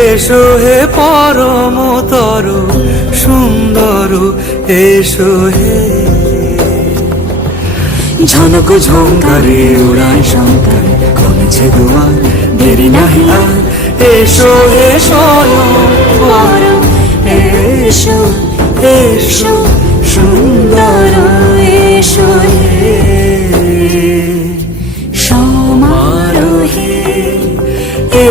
এসো হে পরমতর সুন্দর এসো হে। ঝনক ঝঙ্কারে উড়ায় শঙ্কার কমেছে দুয়ার দেরি নাহি আর। এসো হে স্বয়ং এসো এসো সুন্দর